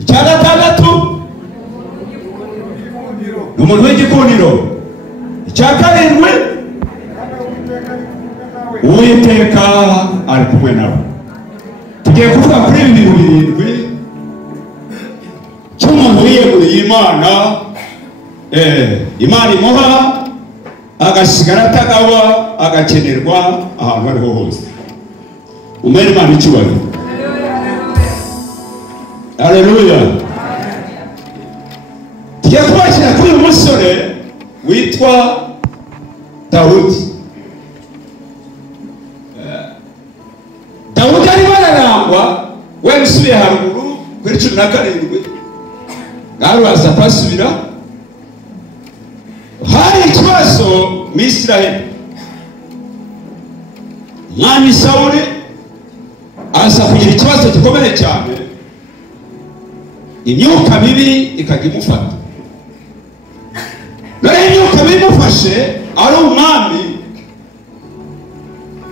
icya gatandatu ni umuntu w'igikundiro, icya karindwi Uwiteka ari kumwe nawe. Tugiye kuvuga kuri ibi bintu birindwi cy'umuntu wiyeguriye Imana, Imana imuha agasigara atagawa, agakenerwa ahantu ariho hose. Umere Imana icyubahiro. Haleluya. Tugiye kubakira kuri uyu musore witwa Dawudi. Dawudi ari bararangwa, we musubiye haruguru kuri 17 ngarubaza kwasubira. Hari ikibazo mu Isiraheli. Mwami Sawuli aza kugira ikibazo gikomeye cyane, imyuka mibi ikajya imufata. None imyuka mibi imufashe ari umwami,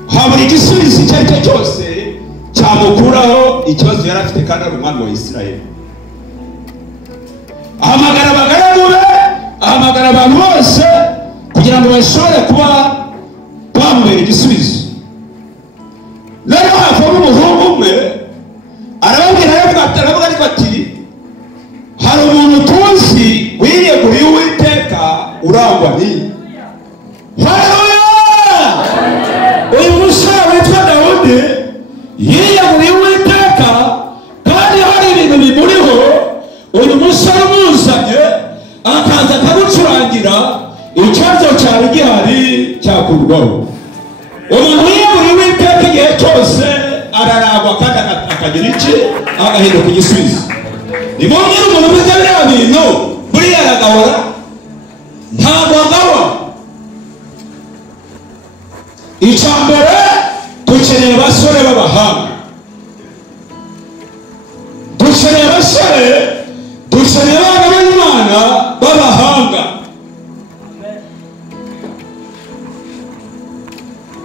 habura igisubizo icyo ari cyo cyose cyamukuraho ikibazo yari afite kandi ari umwami wa Isiraheli. Ahamagara abagaragu be, ahamagara abantu bose kugira ngo bashobore kuba bamubera igisubizo. Noneho havamo umuhungu umwe arababwira aravuga ati hari umuntu tuzi wiyeguriye Uwiteka urangwa n'iyi. Haleluya! Uyu musore witwa Dawudi yiyeguriye Uwiteka kandi hari ibintu bimuriho. Uyu musore umuzanye akaza akagucurangira, ikibazo cyari gihari cyakurwaho. Umuntu wiyeguriye Uwiteka igihe cyose araragwa kandi akagira iki, agahinduka igisubizo. Nimubwire umuntu ufite biriya bintu buriya aragahora, ntabwo agawa. Icya mbere dukeneye abasore b'abahanga, dukeneye abasore, dukeneye abana b'Imana b'abahanga.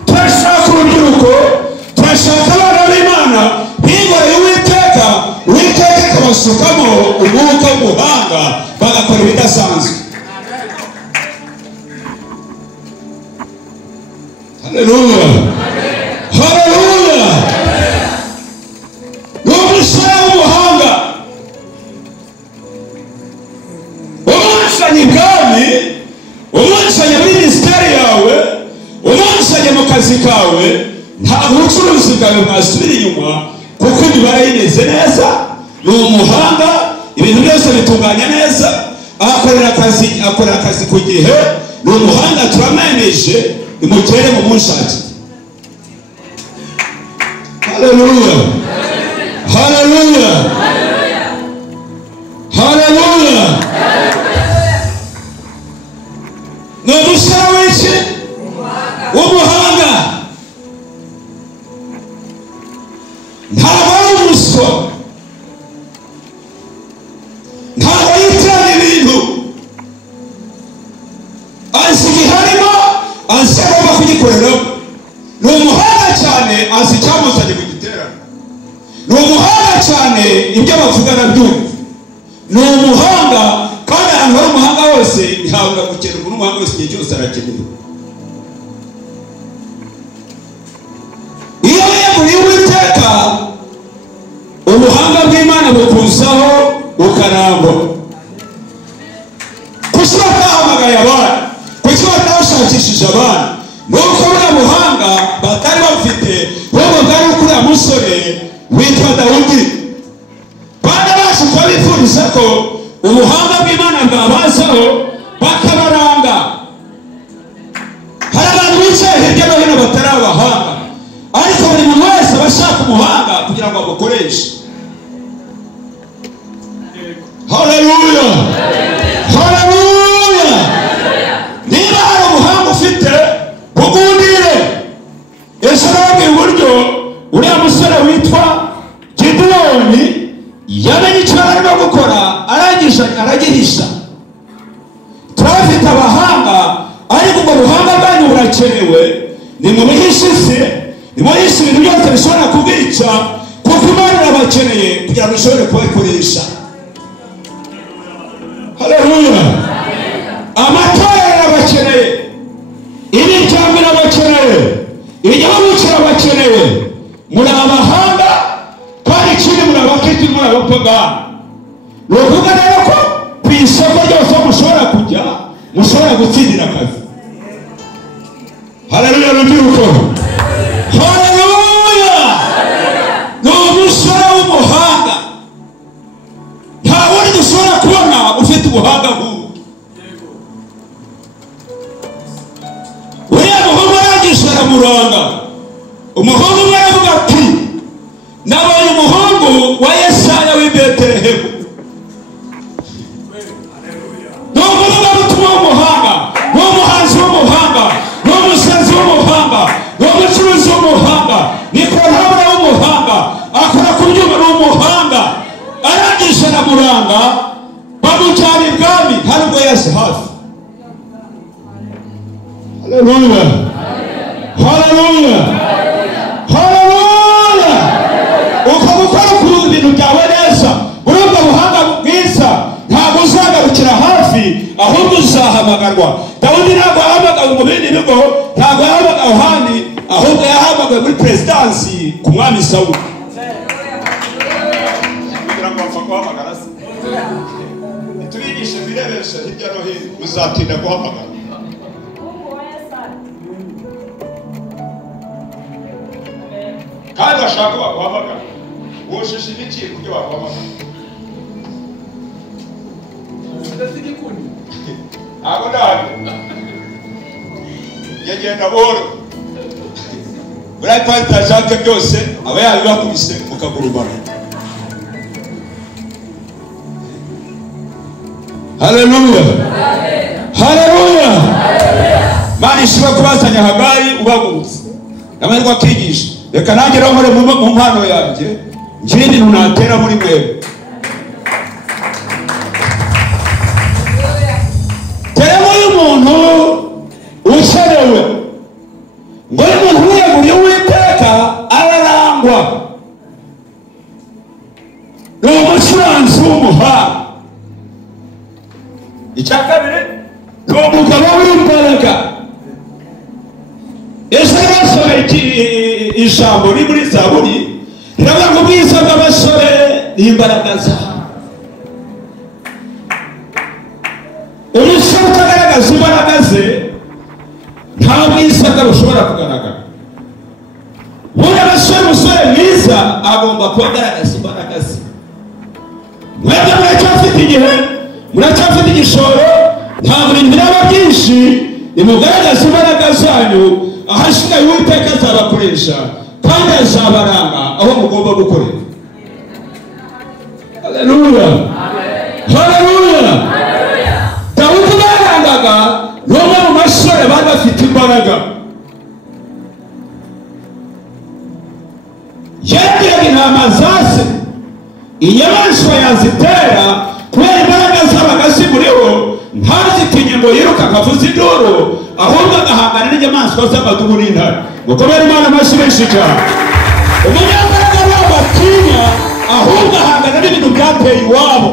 Turashaka urubyiruko, turashaka abana b'Imana bigoreye Uwiteka, Uwiteka akabasukamo umwuka w'ubuhanga bagakora ibidasanzwe. Haleluya. Haleluya. N'umusore w'ubuhanga umunsanye ibwami, umunsanye muri minisiteri yawe, umunsanye mu kazi kawe, ntabwo ubucuruzi bwawe bwasubira inyuma kuko imibare imeze neza. Ni umuhanga, ibintu byose bitunganya neza, akorera akazi ku gihe. Ni umuhanga, turamwemeje, imutere mu munshaki. Haleluya. Haleluya. Haleluya. Ni umusore w'iki? W'umuhanga. Ntabwo ari umuswa, ntabwo yitiranya ibintu, azi igiharimo, azi agomba kugikoreramo. Ni umuhanga cyane, azi icyamuzanye mu giterane. Ni umuhanga cyane, ibyo bavuga arabyumva. Ni umuhanga kandi ahantu hari umuhanga hose ntihabura gukenerwa n'umuhanga wese, igihe cyose arakenerwa. Iyo wiyeguriye Uwiteka, ubuhanga bw'Imana bukuzaho ukarangwa. Kuki batahamagaye abana? Kuki batashakishije abana? Nuko buriya buhanga batari bafite, ahubwo bwari kuriya musore witwa Dawudi. Bana bacu kuba bifuriza ko ubuhanga bw'Imana bwabazaho bakabaranga. Hari abantu bicaye hirya no hino batari abahanga, ariko buri muntu wese aba ashaka umuhanga kugira ngo amukoreshe. Haleluya. Haleluya. Niba hari umuhanga ufite, bugundire. Yesu arababwira uburyo uriya musore witwa Gideyoni yamenye icyo arimo gukora, arangije aragihisha. Turafite abahanga, ariko ubwo buhanga bwanyu burakenewe. Nimubihishe isi, nimubihishe ibintu byose bishobora kubica, kuko Imana irabakeneye kugira ngo ishobore kubikoresha. abapagani. Ni ukuvuga rero ko ku isoko ryose mushobora kujya mushobora gutsindira akazi. Haleluya rubyiruko, haleluya. Ni umusore w'umuhanga, nta wundi ushobora kubona ufite ubuhanga nk'ubu. Uriya muhungu arangije aramuranga. Umuhungu umwe aravuga ati nabonye umuhungu wa Yesaya w'i Betelehemu. Ni umuvuga butumwa w'umuhanga, ni umuhanzi w'umuhanga, ni umusazi w'umuhanga, ni umucuruzi w'umuhanga, ni korabura w'umuhanga, akora ku byuma n'umuhanga. Arangije aramuranga, bamujyana ibwami, hari ubwo Yesu hafi. Haleluya, haleluya, haleluya. Uko gukora ku bintu byawe neza, muri ubwo buhanga bwiza, ntabwo uzagarukira hafi, ahubwo uzahamagarwa. Dawudi ntabwo yahamagawe mu bindi bigo, ntabwo yahamagawe ahandi, ahubwo yahamagawe muri perezidansi ku mwami Sawuli. Kugira ngo bapfa guhamagara se, tubigishe birebesha hirya no hino, uzatinda guhamagara. Kandi bashaka baguhamagara, wujuje ibiki kubyo baguhamagara. Ntabwo ntabwo yagenda buhoro. Buriya ipantaro ashaka byose aba yabibakubise mukagurumana. Haleluya, haleluya. Mani ishobora kubazanya Hagayi ubagurutse, amahirwe akigisha. Reka nanjye rero nkore mu mpano yanjye ngire ibintu natera muri mwebwe. Teremo y'umuntu ukenewe ngo umuntu wiyeguriye Uwiteka ararangwa. Ni umucuranzi w'umuhanga. Icya kabiri ni umugabo w'imbaraga. Ese basore ijambo riri muri Zaburi riravuga ngo ubwiza bw'abasore n'imbaraga zabo. Umusore utagaragaza imbaraga ze nta bwiza bwe bushobora kugaragara. Buriya abasore, umusore mwiza agomba kuba agaragaza imbaraga ze. Mwebwe muracyafite igihe, muracyafite igishoro, ntabwo ibintu biraba byinshi, nimugaragaza imbaraga zanyu. Ahasigaye Uwiteka azabakoresha kandi azabaranga aho mugomba gukorera. Haleluya, haleluya. Dawudi barangaga ni umwe mu basore bari bafite imbaraga. Yagiraga intama zase, inyamaswa yazitera kubera imbaraga zabaga zimuriho, ntazitinye ngo yiruka akavuza induru, ahubwo agahangana n'inyamaswa z'amadubu n'intare. Mukomere Imana amashyi menshi cyane. Umunyambaraga ntabwo atinya, ahubwo ahangana n'ibintu byateye iwabo.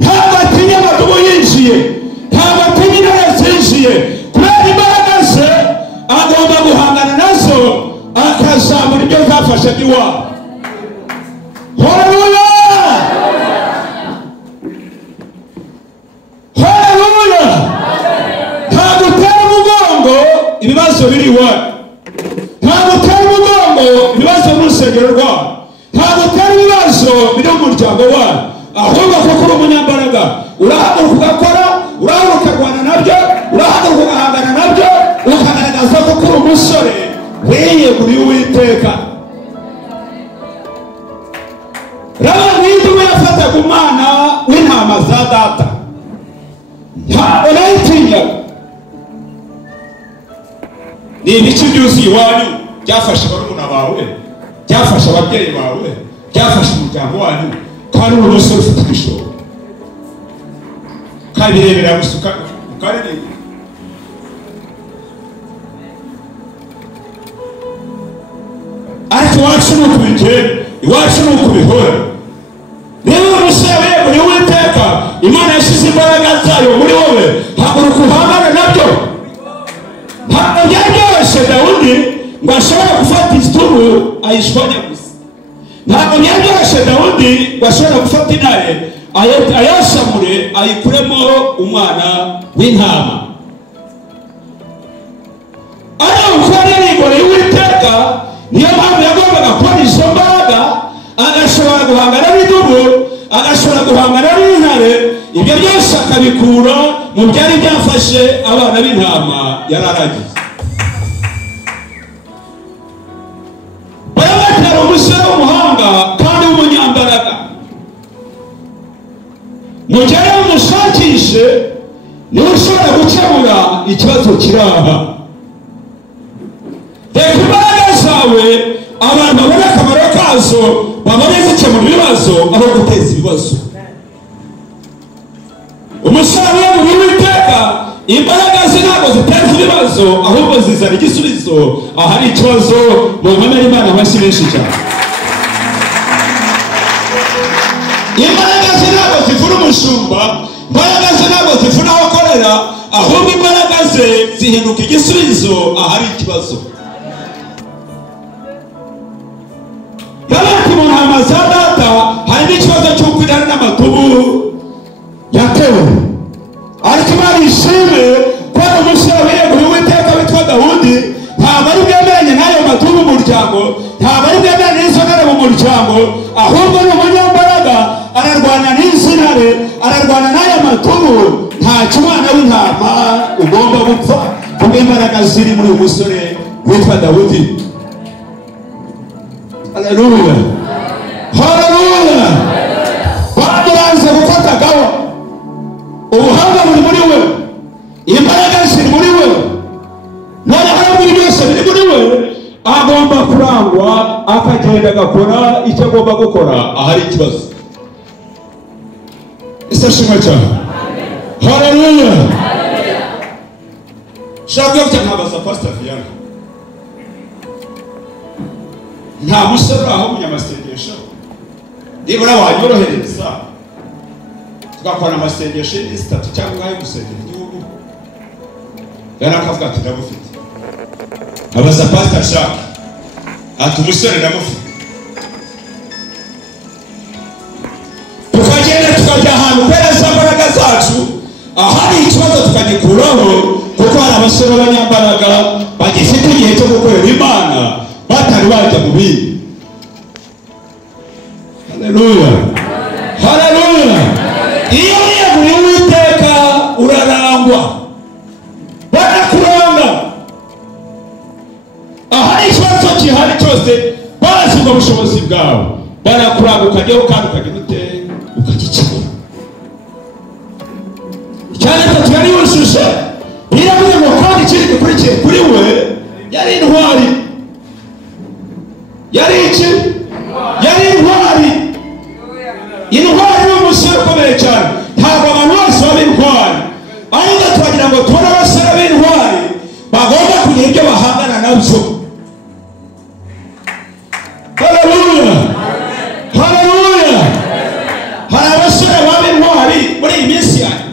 Ntabwo atinya amadubu yinjiye, ntabwo atinya intare zinjiye. Kubera imbaraga ze agomba guhangana nazo, akazamura ibyo zafashe iwabo. Haleluya, haleluya. Ntabwo utera umugongo ibibazo biri iwawe, ntabwo utera umugongo ibibazo mu rusengero rwawe, ntabwo utera ibibazo biri mu muryango wawe, ahubwo kuko uri umunyambaraga urahaguruka ugakora, urahaguruka ukarwana nabyo, urahaguruka ugahangana nabyo, ukagaragaza ko uri umusore wiyeguriye Uwiteka. Raba mwidumwe yafataga umwana w'intama za data, ntabwo nayitinya. Ni ibice byuzuye iwanyu byafashe barumuna bawe, byafashe ababyeyi bawe, byafashe umuryango wanyu, kandi uri umusore ufite igishoro. Kabirebera gusuka ukaririmba. Ariko iwacu ni ukubigera, iwacu ni ukubihora. Niba umusore wiyeguriye Uwiteka, Imana yashyize imbaraga zayo muri wowe, haguruka uhangane nabyo. Ntabwo byari byoroshye Dawudi ngo ashobora gufata idubu ayishwanyaguze. Ntabwo byaryoshye Dawudi ngo ashobora gufata intare ayashamure ayikuremo umwana w'intama. Ariko kuko yarigoreye Uwiteka, niyo mpamvu yagombaga kubona izo mbaraga, agashobora guhangana n'idubu, agashobora guhangana n'intare. Ibyo byose akabikura mu byari byafashe abana b'intama yari aragize. Bayabatera umusore w'umuhanga kandi w'umunyambaraga, mugere mumushakishe, niwe ushobora gukemura ikibazo kiri aha. Reka imbaraga zawe abantu babone akamaro kazo, babone zikemura ibibazo aho guteza ibibazo. Umusore w'umubi w'Uwiteka, imbaraga ze ntabwo ziteza ibibazo, ahubwo zizana igisubizo ahari ikibazo. Mu mpamvu Imana amashyi menshi cyane. Imbaraga ze ntabwo zivuna umushumba, imbaraga ze ntabwo zivuna aho akorera, ahubwo imbaraga ze zihinduka igisubizo ahari ikibazo. Yabati mu ntama za data harimo ikibazo cy'uko intare n'amatubu yatewe, ariko Imana ishime ko umusore wiyeguriye Uwiteka witwa Dawudi ntabwo ari bwemeranye n'ayo matubu mu muryango, ntabwo ari bwemeranye n'izo ntare mu muryango, ahubwo ni umunyambaraga, ararwana n'izi ntare, ararwana n'aya matubu. Ntacyo umwana w'intama ugomba gupfa kubwo imbaraga ziri muri uyu musore witwa Dawudi. Haleluya, haleluya. Baranze gufata gawa, ubuhanga buri muri we, imbaraga ziri muri we, noneho ibintu byose biri muri we. Agomba kurangwa, akagenda agakora icyo agomba gukora ahari ikibazo. Isashimwe cyane. Haleluya. Shaka kutangaza Pastor Viana. Nta musore aho munyamasengesho, nibura wanyorohereza tugakora amasengesho y'itatu cyangwa ayo gusengera igihugu. Yarakavuga ati ndamufite. Abaza Pastor Shaka ati umusore ndamufite. Tukagenda tukajya ahantu kwera za mbaraga zacu, ahari ikibazo tukagikuraho, kuko hari abasore b'abanyambaraga bagifite igihe cyo gukorera Imana batari bajya mu bindi. Haleluya, haleluya. Iyo wiyeguriye Uwiteka urarangwa, barakuranga. Ahari ikibazo gihari cyose bazi ubwo bushobozi bwawe, barakuranga ukajyaho kandi ukagira ute ukagikemura. Cyane gatatu yari yujuje, biravuze ngo kandi ikindi gikurikiye kuri we yari intwari. Yari iki? Yari intwari. Intwari ni umusore ukomeye cyane. Ntabwo abantu bose baba intwari, ariko turagira ngo tubone abasore b'intwari bagomba kugira ibyo bahangana nabyo. Haleluya, haleluya. Hari abasore baba intwari muri iyi minsi yanyu.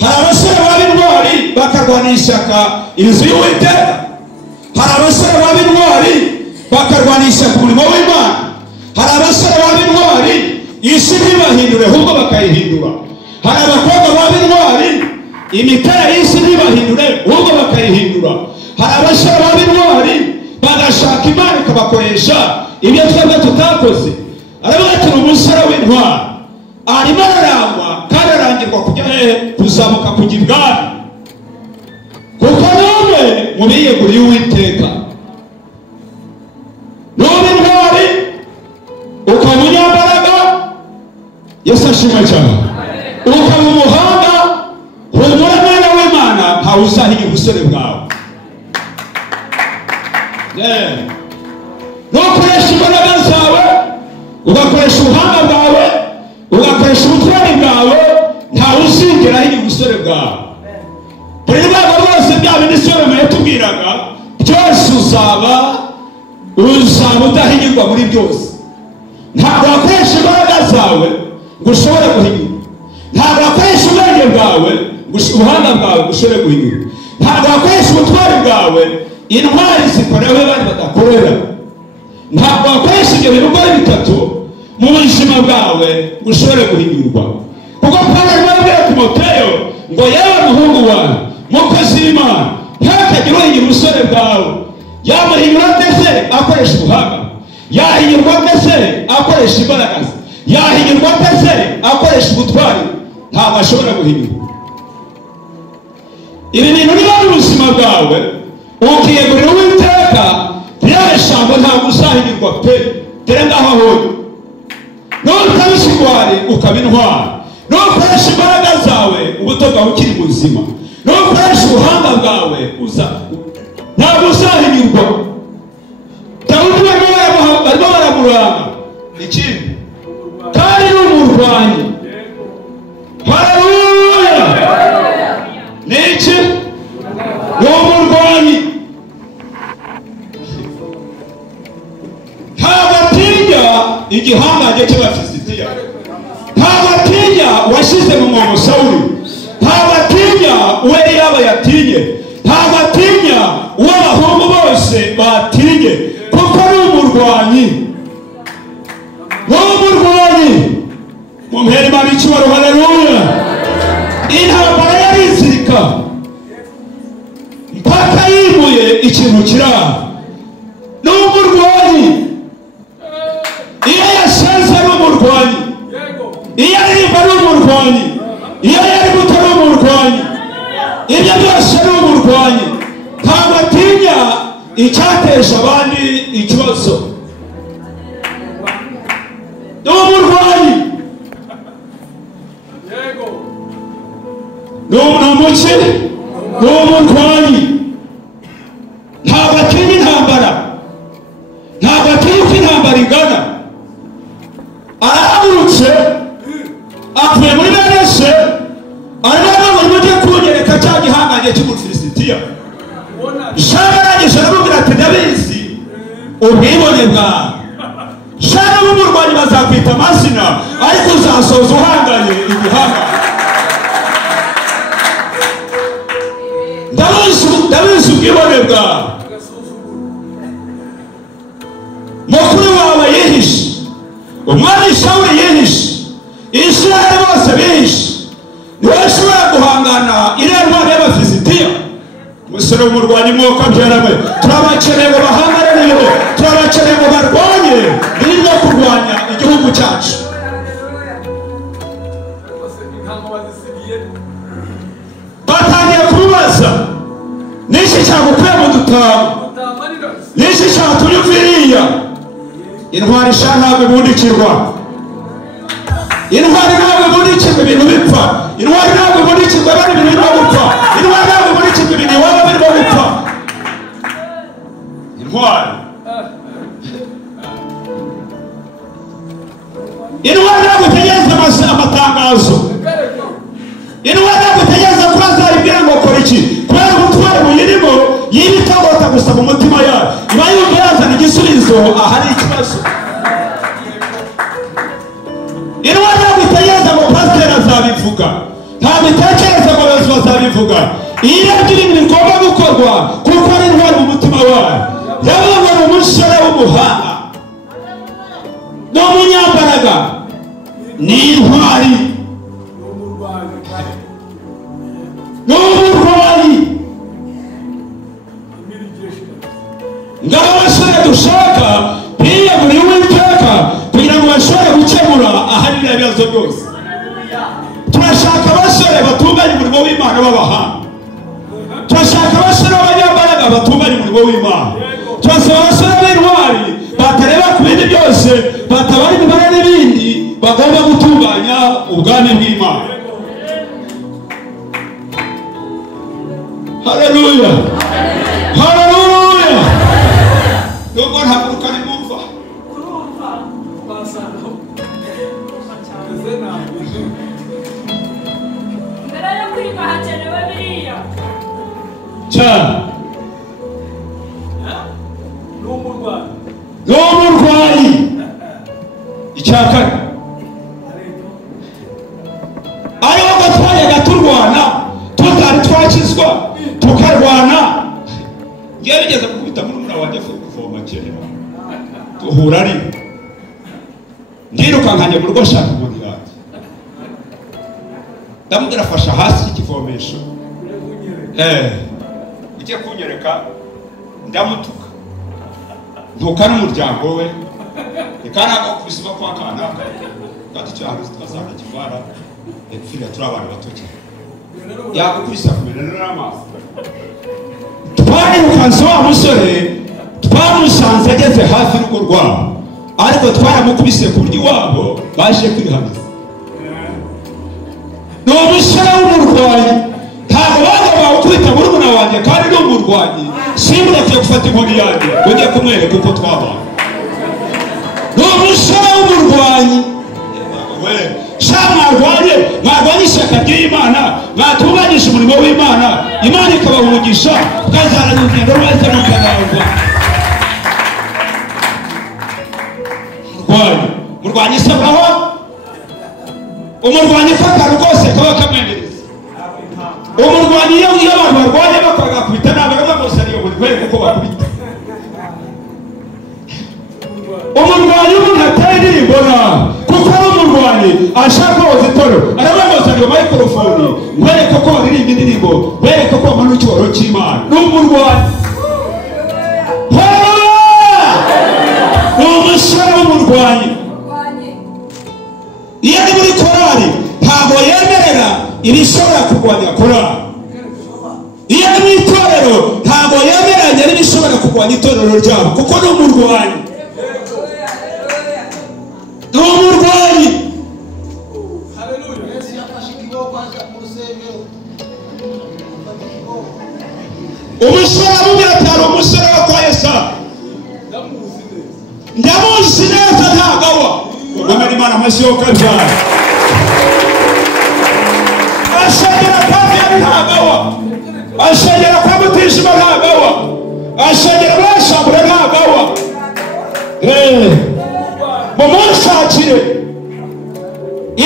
Hari abasore baba intwari bakarwanira ishyaka inzu y'Uwiteka. Hari abasore baba intwari bakarwanisha ku murimo w'Imana. Hari abasore baba intwari isi ntibahindure ahubwo bakayihindura. Hari abakobwa baba intwari imiterere y'isi ntibahindure ahubwo bakayihindura. Hari abasore baba intwari bagashaka Imana ikabakoresha ibyo twebwe tutakoze. Aravuga ati umusore w'intwari arimo ararangwa kandi arangirwa kujya kuzamuka kujya ibwami, kuko nawe mu biyeguriye Uwiteka nuba intwari ukaba umunyambaraga. Yesu ashimwe cyane. Ukaba umuhanga, humura mwana w'Imana, ntawe uzahiga ubusore bwawe. Nukoresha imbaraga zawe, ugakoresha ubuhanga bwawe, ugakoresha ubutwari bwawe, ntawe uzigera ahiga ubusore bwawe. Buri rwego rwose bya bindi Salomo yatubwiraga byose uzaba udahigirwa muri byose. Ntabwo wakoresha imbaraga zawe ngo ushobore guhinyura, ntabwo wakoresha ubwenge bwawe, ubuhanga bwawe ngo ushobore guhinyura, ntabwo wakoresha ubutwari bwawe intwari zikorewe bari badakorera. Ntabwo wakoresha ibyo bintu uko bitatu mu buzima bwawe ngo ushobore guhinyurwa. Kuko Pawulo arimo arabwira Timoteyo ngo yewe muhungu wawe mukozi w'Imana ntihakagire uhinyura ubusore bwawe. Yamuhinyura ndetse akoresha ubuhanga, yahinyurwa ndetse akoresha imbaraga ze, yahinyurwa ndetse akoresha ubutwari. Ntabwo ashobora guhinyurwa. Ibi bintu niba mu buzima bwawe ukiyegurira Uwiteka, ririya jambo ntabwo uzahinyurwa pe. Dore ngaho ahoye n'utaba ikigwari ukaba intwari, n'ukoresha imbaraga zawe ubuto bwawe ukiri muzima, n'ukoresha ubuhanga bwawe ntabwo uzahinyurwa. Dawudi barimo baramuranga ikindi kandi ni umurwanyi. Haleluya! Ni iki? Ni umurwanyi. Ntabwo atinya igihangange cy'Abafilisitiya, ntabwo atinya washyize mu mwobo Sawuli, ntabwo atinya uwo Eliya yatinye, ntabwo atinya uwo abahungu bose batinye, kuko ni umurwanyi. Ni umurwanyi. Mumuhere Imana icyubahiro. Haleluya! Intambara yarizirika mpaka yimuye ikintu kiraha. Ni umurwanyi. Iyo yasenze ni umurwanyi, iyo aririmba ni umurwanyi, iyo yari guta ni umurwanyi, ibyo byose ni umurwanyi. Ntabwo atinya icyateje abandi ikibazo. Ni umurwanyi. Ni umuki? Ni umurwanyi. Ntabwo atinya intambara, ntabwo atinya uko intambara igana. Arahagurutse avuye muri bene se, arimo ngo mujye kunyereka cya gihangange cy'Umufilisitiya. Shaka arangije aramubwira ati ndabizi ubwibone bwawe. Shaka n'umurwanyi bazakwita amazina, ariko uzasoza uhanganye igihanga. Ndabizi ubwibone bwawe. Mukuru wawe yihishe, umwami Sawuli yihishe, Isirayeli bose bihishe. Niwe ushobora guhangana iriya ntwari y'Abafilisitiya. Umusore w'umurwanyi mwuka byarawe, turabakeneye ngo bahangane nibo, turabakeneye ngo barwanye birimo kurwanya igihugu cyacu. Batangiye kubaza, niki cyagukuye mu dutabo, niki cyatumye uviriya? Intwari sha ntabwo ibundikirwa, intwari ntabwo ibundikirwa ibintu bipfa, intwari ntabwo ibundikirwa bari ibintu birimo gupfa, intwari ntabwo ibundikirwa ibintu iwabo birimo gupfa. Intwari ntabwo itegereza amatangazo, intwari ntabwo itegereza ko azayibwira ngo kora iki, kubera ubutwari buyirimo yibitagota gusa mu mutima yayo, iba yumva yazana igisubizo ahari ikibazo. Intwari ntabwo itegereza ngo pasiteri azabivuga, ntabwo itekereza ngo abayobozi bazabivuga. Iyo irebye ibintu bigomba gukorwa kuko ari intwari mu mutima wayo. Yabonye ni umusore w'umuhanga, ni umunyambaraga, ni intwari, ni umurwanyi. Ngaho abasore dushaka biyeguriye Uwiteka kugira ngo bashobore gukemura ahari ibibazo byose. Turashaka abasore batunganya umurimo w'Imana b'abahanga, turashaka abasore b'abanyambaraga batunganya umurimo w'Imana, turasaba abasore b'intwari batareba ku bindi byose, batabara imibare n'ibindi, bagomba gutunganya ubwami bw'Imana. Haleluya! Haleluya! Nubwo ntaguruka nimumva mbere yo kwiga hakenewe biriya cyane. Ni umurwanyi. Icya kane, ariho gatwayaga turwana tutari twakizwa tukarwana. yageze gukubita murumuna wanjye avuye kuvoma kera tuhura ari ndirukankanye mu rugo shaka umuntu yanjye ndamubwira afasha hasi ikivomesho ugiye kunyereka ndamutuka ntuka n'umuryango we ikana kubisiba kwa kanaka kandi cyangwa twasanga kivara epfira turi abantu bato cyane yakubisa kumena n'amaso twarirukanse wa musore twamusanze ageze hafi y'urugo rwabo ariko twaramukubise ku buryo iwabo baje kwihaniza ni umusore w'umurwanyi ntabwo bagomba gukubita murumuna wanjye kandi ni umurwanyi simureke gufata inkoni yanjye ngo njye kumwereka uko twabaye ni umusore w'umurwanyi mwarwanye ishyaka ry'Imana mwatunganyije umurimo w'Imana Imana ikabahungisha tukazarana urugendo rwese mukanagwa murwanye isaburaho umurwanyi ifata rwose kaba kamwemereza umurwanyi iyo abantu barwanye bakagakubita ntabwo bamusaniye buri wese uko bakubita umurwanyi umuntu ateye indirimbo nawe kuko ari umurwanyi ashaka uzitoro arabamuzaniye mikrofone mwereke ko baririmba indirimbo mwereke ko bamana icyubahiro cy'Imana ni umurwanyi ni umusore w'umurwanyi iyo ari muri korali ntabwo yemerera ibishobora kurwanya korali iyo ari mu itorero ntabwo yemeranya n'ibishobora kurwanya itorero ryabo kuko ni umurwanyi ni umurwanyi umusore amubwira ati hari umusore wo kwa Yesaya ndamuzi neza ntagawa umwami Imana amashyi yo kabyara ashengera kwa Byari ntagawa ashengera kwa Mutijima ntagawa ashengera muri Shambure ntagawa mumushakire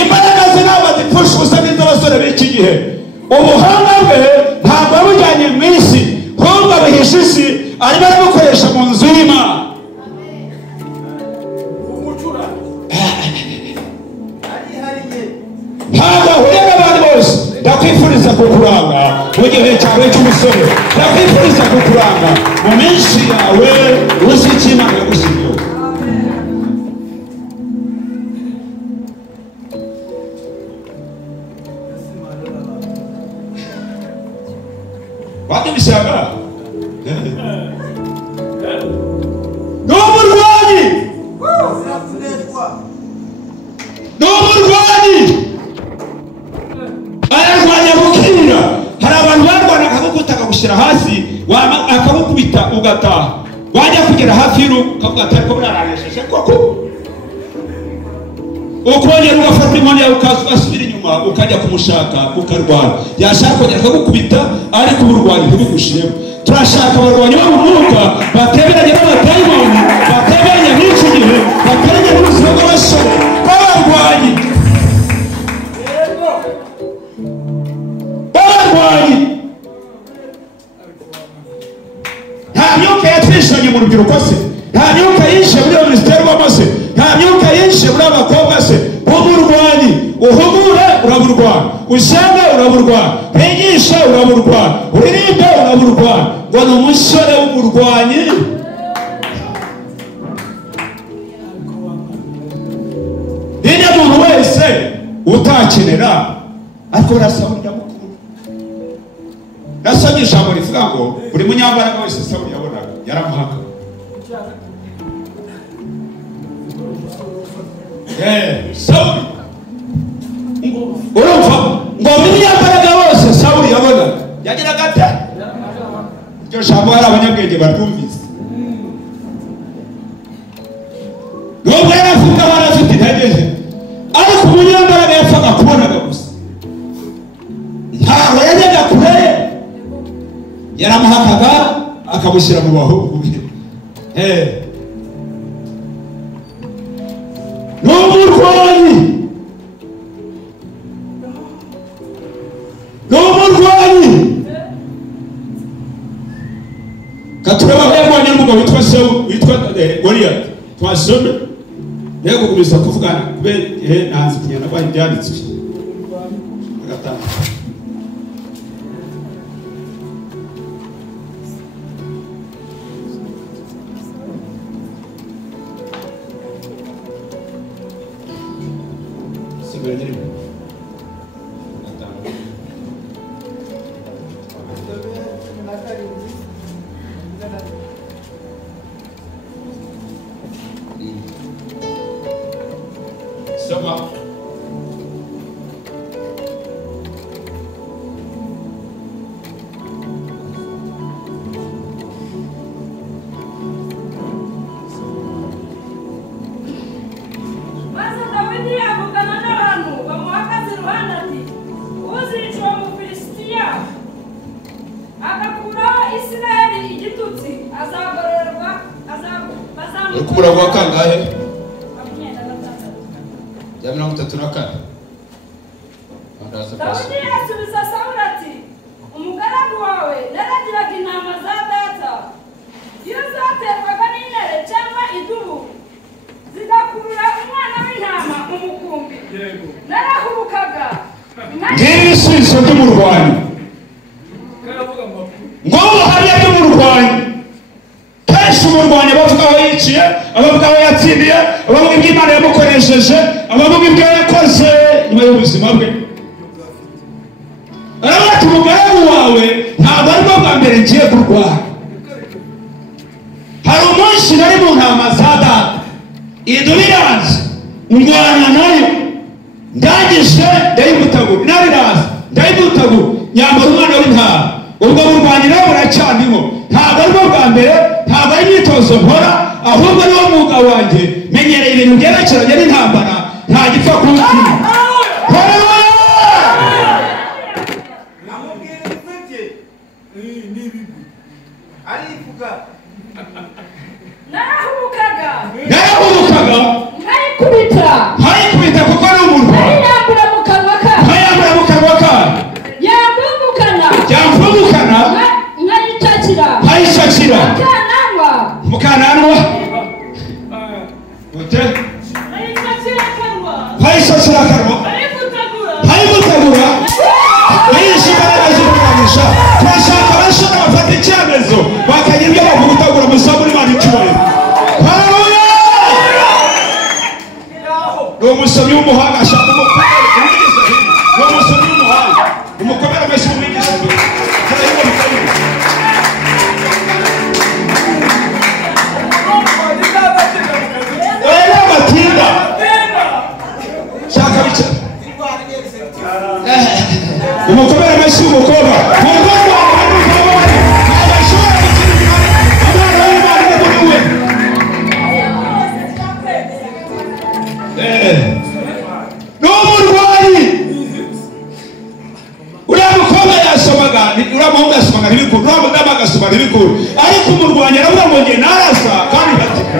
imbaraga ze ntabwo zipfusha ubusa n'iz'abasore b'iki gihe ubuhanga bwe ntabwo abujyanye mu isi ahubwo abihisha isi arimo arabukoresha mu nzu y'Imana ntabwo ahuye n'abandi bose ndakwifuriza kukuranga mu gihe cyawe cy'umusore ndakwifuriza kukuranga mu minsi yawe uzi icyo Imana yagushyiriyeho wadumishaga ni umurwanyi ni umurwanyi ararwanya bukira hari abantu barwana akagukubita akagushyira hasi akagukubita ugataha wajya kugera hafi y'urugo ukavuga ati ariko buraranesheje koko ukongera ugafata inkoni yawe ugasubira inyuma ukajya kumushaka ukarwana yashaka kongera akagukubita ariko uburwanyi ntibugushyiremo turashaka abarwanyi bo mu mwuka bateberanye n'abadayimoni bateberanye n'iki gihe bateberanye n'ubuzima bw'abasore b'abarwanyi nta myuka yatwishanye mu rubyiruko se nta myuka yishe muri iyo minisiteri w'amo se nta myuka yishe muri abakobwa se umurwanyi uhumure uraburwana usenge uraburwana wigishe uraburwana uririmbe uraburwana ngo ni umusore w'umurwanyi niyo muntu wese utakenera ariko barasaba undi mukuru nasomye ijambo rivuga ngo buri munyambaraga wese Sawuli yabonaga yaramuhaka Sawuli urumva ngo munyambaraga wose Sawuli yabonaga yagiraga ate iryo jambo hari abanyabwenge baryumvise nubwo yaravuga barafite intege nke ariko umunyambaraga yapfaga kubonaga gusa ntaho yajyaga kure yaramuhakaga akamushyira mu bahungu be ni umurwanyi katureba Saul witwa Goliath twasome yego gukomeza kuvugana kubera nanzi kugenda kwa ibyanditswe agatanga Sama. Maze Dawidi avugana n'abantu bamuhagaze iruhande ati uzicwa mu Filisitiya agakuraho Isirayeli igitutsi azagororerwa Kumura kwa kangahe? Ya 34. Dawidi asubiza Sawuli ati umugaragu wawe naragiraga intama za data iyo zaterwaga n'intare cyangwa idubu zigakurura umwana w'intama umukumbi narahubukaga ngibisubizo by'umurwanyi ngo hariya by'umurwanyi kenshi umurwanyi bavuga aho yiciye abavuga aho yatsindiye abavuga ibyo Imana yamukoresheje abavuga ibyo yakoze nyuma y'ubuzima bwe aravuga ati umugaragu wawe ntabwo aribwo bwa mbere ngiye kurwana hari umunsi nari mu ntama za data idubu iraza ndwana nayo ndangije ndayimutagura nawe iraza ndayimutagura nyambara umwana w'intama ubwo burwanyi rero buracyandimo ntabwo aribwo bwa mbere ntabwo ari imyitozo nkora ahubwo niwo mwuga wanjye menyereye ibintu byerekeranye n'intambara nta gipfa kuwutima narahubukaga nkayikubita kuko ari umurwanyi nkayambura mu kanwa kayo yamvumukana nkayicakira mukananwa nkayicakira akanwa nkayimutagura nkayishimana z'umuganisha turashaka abashaka bafata icyemezo bakagira ibyo bakugutagura musaburi Imana icyubahiro haleluya ni umusomyi w'umuhanga ashaka umukomere umwigisha ni umusomyi w'umuhanga umukomere amashyi umwigisha oya amatinda shaka bica umukomere amashyi umukobwa umukobwa w'umukobwa abashobora gukina abana b'Imana muri we n'umurwanyi uriya mukobwa yasomaga uriya muhungu yasomaga ntibikuru uriya mudamu agasoma ntibikuru ariko umurwanyi aravuga ngo njye narasa kandi nkatika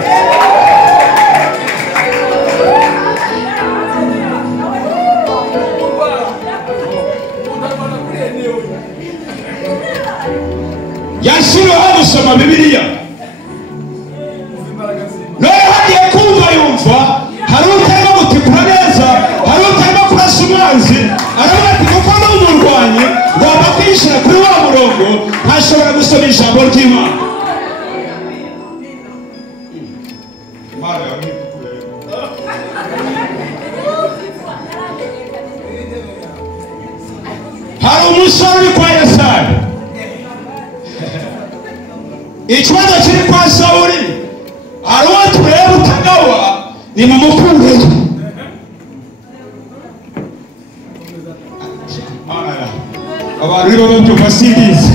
yashyiriweho gusoma Bibiliya noneho hagiye kumva yumva hari utarimo gutikura neza hari utarimo kurasa umwanzi aravuga ati kuko ni umurwanyi ngomba kwishyira kuri wa murongo ntashobora gusoma ijambo ry'Imana hari umusore uri kwa Yesaya ikibazo kiri kwa Sawuli hari uwo tureba utagawa ni mu mukureyo abantu nibo babyumva simbizi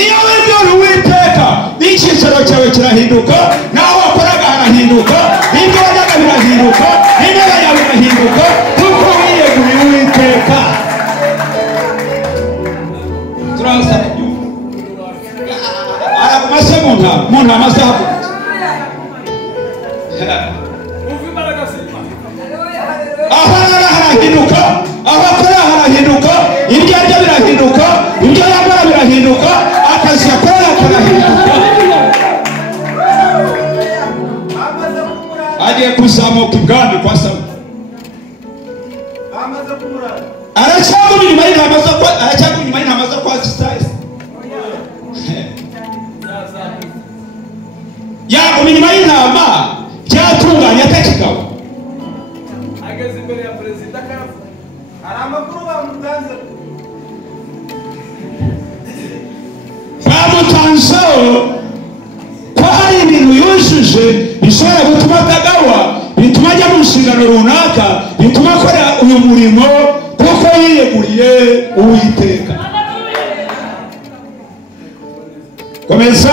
iyo wibwira Uwiteka n'icyicaro cyawe kirahinduka nawe wakoraga harahinduka n'ibyo wajyaga birahinduka n'intebe yawe irahinduka kuko wiyeguriye Uwiteka turasaba aragumase mu ntama zabo aho harahinduka aho akora harahinduka ibyo arya birahinduka ibyo yambara birahinduka akazi akora karahinduka agiye kuzamuka ibwami kwa Sawuli. Aracyaguma inyuma y'intama zo kwa Sisayisi. Yaguma inyuma y'intama cyatunganya atakigabo. Ageze imbere ya perezida karavuga hari amakuru bamutanze bamutanzeho ko hari ibintu yujuje bishobora gutuma atagawa, bituma ajya mu nshingano runaka, bituma akora uyu murimo kuko yiyeguriye Uwiteka. Komeza.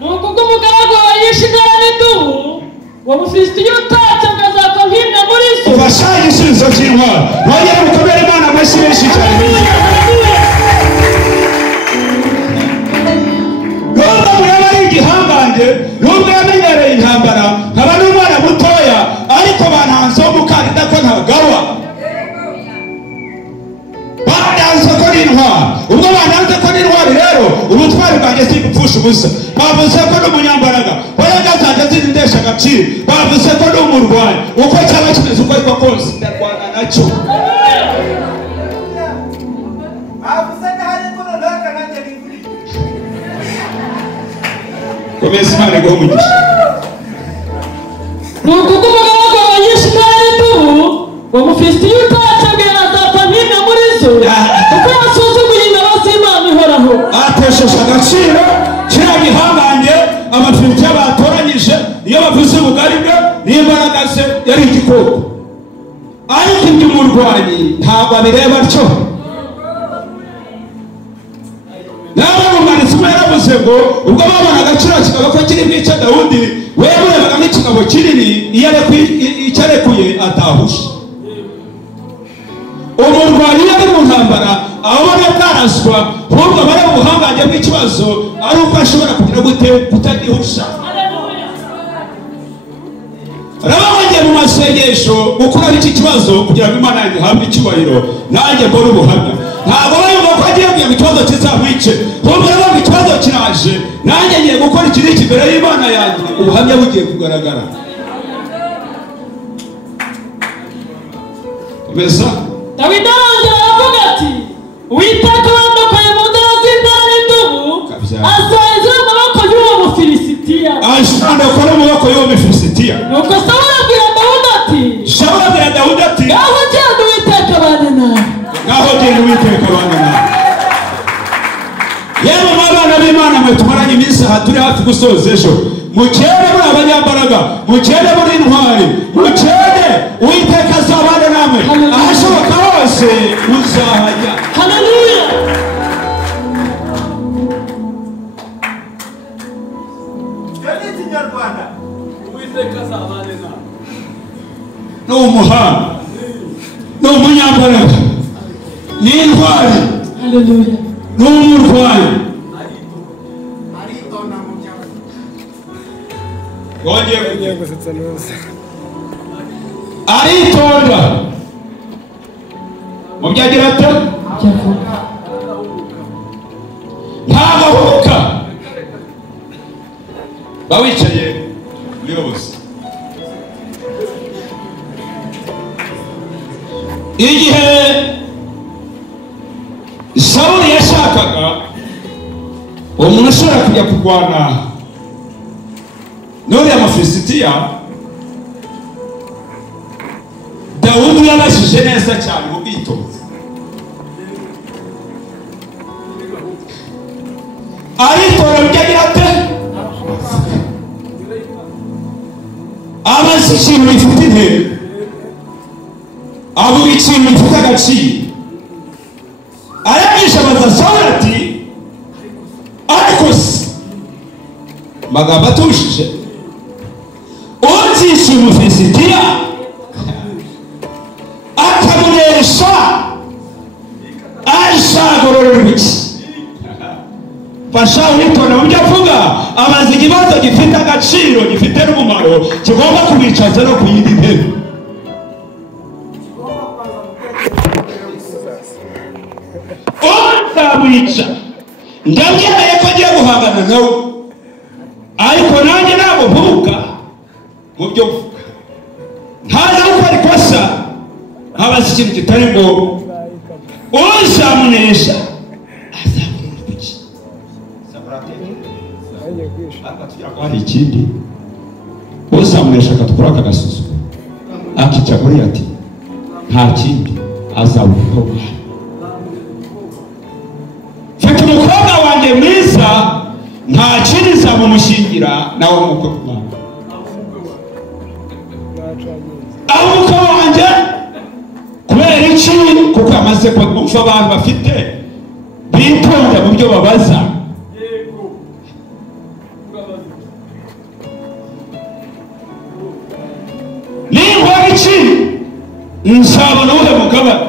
Nuko umugaragu yishingana n'idubu uwo Mufilisitiya utatse akazapfa nk'imwe muri zo. Ufasha igisubizo cy'intwaro. Nongere mukomere Imana amashyi menshi cyane. Nubwo mureba ari igihangange, nubwo yamenyereye intambara, nkaba n'umwana mutoya, ariko bananzeho umukandida ko ntagawa. Bananze ko n'intwaro. Ubwo bananze ko n'intwaro rero, ubutwari bwanjye si gupfusha ubusa. Bavuze ko n'umunyambaraga, oya zanjye zindesha agaciro. Bavuze ko n'umurwanyi, uko cyaba kimeze uko ariko kose ndarwana nacyo. Komeza Imana iguhe umugisha. Nuko umugaragu yishingana n'idubu uwo Mufilisitiya utatse azapfa nk'imwe muri zo kuko yasuzuguye imbabazi y'Imana ihoraho. Atesheje agaciro kiriya gihangange Abafilisitiya batoranyije, iyo bavuze ubugari bwe n'imbaraga ze yari igikoko, ariko iby'umurwanyi ntabwo abireba atyo. Nawe umwanditsi umwe yaravuze ngo ubwo babonaga kiriya kigabo ko kiri bwica Dawudi, we yamurebaga nk'ikigabo kinini, iyo arekuye atahusha. Umurwanyi iyo ari mu ntambara abona ataraswa, ahubwo aba ari ubuhangange bw'ikibazo, ari uko ashobora kugira gute kutagihusha. Arabahongeye mu masengesho gukuraho iki kibazo kugira ngo Imana yanjye ihabwe icyubahiro, nanjye mbone ubuhamya. Ntabwo bayumva ko agiye kugira ngo ikibazo kizamwice, ahubwo arabona ikibazo kiraje, nanjye ngiye gukora iki n'iki imbere y'Imana yanjye, ubuhamya bugiye kugaragara. Komeza. Dawidi arongera aravuga ati Uwiteka wandokoye mu nzara z'intare n'idubu, azaheza amaboko y'uwo Mufilisitiya. Azandokora amaboko y'uwo Mufilisitiya. Nuko Sawuli abwira Dawudi ati ngaho genda Uwiteka abane nawe. Yewe abana b'Imana mwe tumaranye iminsi aha turi hafi gusoza ejo, mukere muri abanyambaraga, mukere muri intwari, mukere Uwiteka azabane namwe, ahashoboka hose muzahajya. Haleluya. Uwiteka azabane nawe. Ni umuhanga, ni umunyambaraga, ni intwari, Haleluya. ni umurwanyi. Wongeye gusetsa neza. aritonda mu byagira ate ntagahuka. Bawicaye muyobozi, igihe Sawuli yashakaga umuntu ashobora kujya kurwana n'uriya Mufilisitiya, Dawudi yabashije neza cyane mu bwitonzi, aritora byagira ate abazi ikintu gifite intego, avuga ikintu gifite agaciro. Arabisha abaza Sawuli ati ariko se magambo atushije utishe Umufilisitiya akamunesha ashagororerwa iki? Fasha witonda mu byo avuga, abaza ikibazo gifite agaciro, gifite n'umumaro, kigomba kubicaza no ku yindi ntebe. Uzamwica ndabwiraye ko agiye guhangana nawe, ariko nanjye ntabwo mvuga mu byo mvuga. haba si ikintu kitari ngo uzamunesha azabona kuki akatugira ko hari ikindi uzamunesha akatukura akagasusu akica Goliyati nta kindi azabona umwana. Mfite umukobwa wanjye mwiza nta kindi zamumushingira nawe umukwe w'umwana. Aho umukwe wanjye kubera iki? Kuko amaze kumva abantu bafite bitonda mu byo babaza. Ninkora iki nzabona uwuhe mugabane?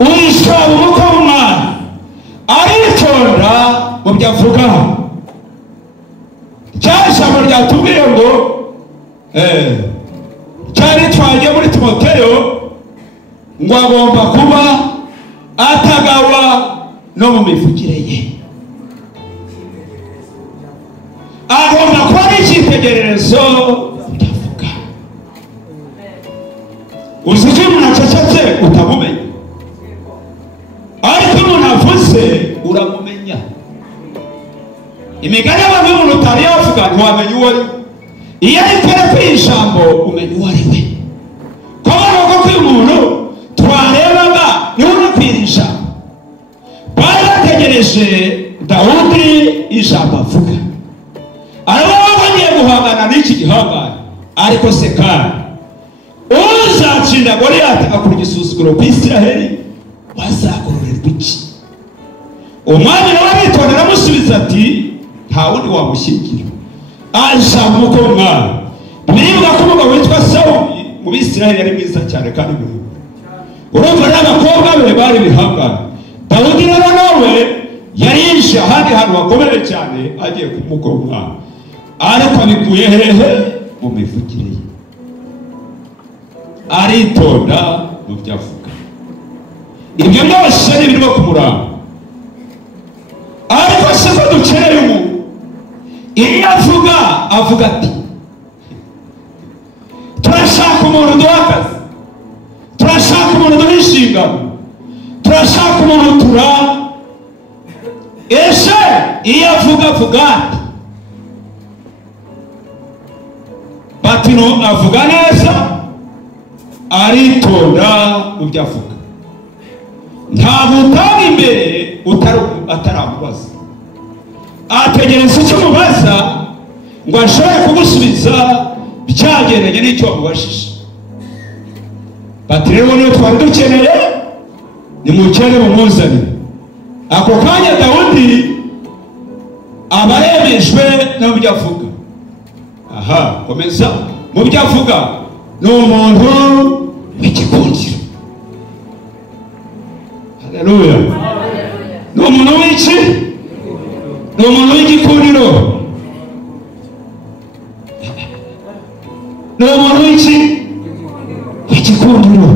Uyishaka umukwe w'umwana aritonda mu byo avuga. Cyashyamba ryatubwiye ngo cyari twagiye muri Timoteyo ngo agomba kuba atagawa no mu mivugire ye, agomba kuba ari icyitegererezo utavuga. Uzi ko umuntu acecetse utamumenya, ariko umuntu avuze uramumenya. Imigani y'abantu y'umuntu utari yavuga ntiwamenya uwo ari we. Iyo ari perepe y'ijambo umenya uwo ari we. Kubera ko uyu muntu twarebaga niwe unakwira ijambo. Bari bategereje Dawudi ijambo avuga. Araba bagiye guhangana n'iki gihangane, ariko se kandi uzatsinda Goliyati agakora igisuzuguro ku Isiraheli bazagororerwa iki? Umwami nawe aritonda aramusubiza ati nta wundi wamushyingira. Ajambo umukwe w'umwana. Nibuka ko umugabo witwa Sawuli mu Bisiraheli yari mwiza cyane kandi mwiza. Urumva n'abakobwa be bari bihangana. Dawudi rero nawe yari yishe ahandi hantu hakomeye cyane agiye ku mukwe w'umwana, ariko abikuye hehe? Mu mivugire ye. Aritonda mu byo avuga. Ibyo byose ni birimo kumuranga. Ariko se ko dukeneye umuntu iyo avuga ati turashaka umuntu duha akazi, turashaka umuntu duha inshingano, turashaka umuntu turanga. Ese iyo avuga ati batino avuga neza, aritonda mu byo avuga. Ntabwo utanga imbere ataramubaza. Ategereza icyo mubaza ngo ashobore kugusubiza byageranye n'icyo wamubajije. Bati rero niyo twari dukeneye nimukene mumuzanire. Ako kanya Dawudi aba yemejwe no byo avuga. Aha, komeza. Mu byo avuga ni umuntu w'igikundiro. Haleluya. Ni umuntu w'iki? Ni umuntu w'igikundiro. Ni umuntu w'iki? W'igikundiro.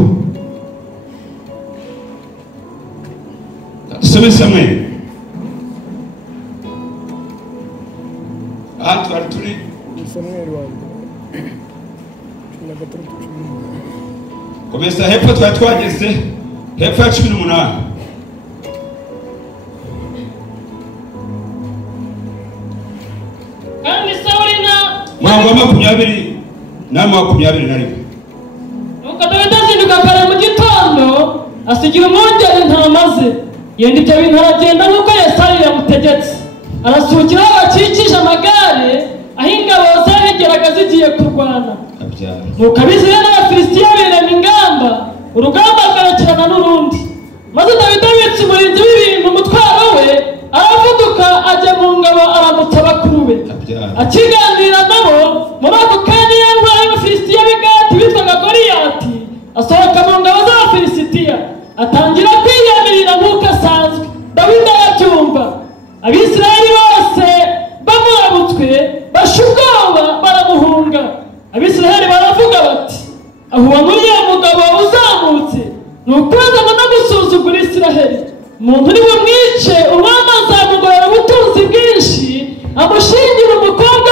Dusome Samweli. Twari turi Samweli wa komeza hepfo, twari twageze hepfo ya 18. Kandi Sawuli Murongo wa 20 na 21. nuko Dawidi azinduka kare mu gitondo asigira umwungeri intama ze, yenda ibyo bintu aragenda nk'uko Yesayi yamutegetse. Arasukira aho bakikije amagare aho ingabo zahegeraga zigiye kurwana. Nuko Abisirayeli n'Abafilisitiya birema ingamba, urugamba rwerekerana n'urundi. Maze Dawidi abitse umurinzi w'ibintu umutwaro we, aravuduka ajya mu ngabo aramutsa bakuru be. Akiganira nabo muri ako kanya y'intwari y'Abafilisitiya b'Igati bitwaga Goliyati asohoka mu ngabo z'Abafilisitiya, atangira kwiyamirira nk'uko asanzwe. Dawidi arabyumva. Abisirayeli bose bamurabutswe basha ubwoba baramuhunga. Abisirayeli baravuga bati aho uriya mugabo uzamutse ni ukwezana no gusuzugura Isiraheli. Umuntu ni we mwice, umwami azamugorora ubutunzi bwinshi amushingira umukobwa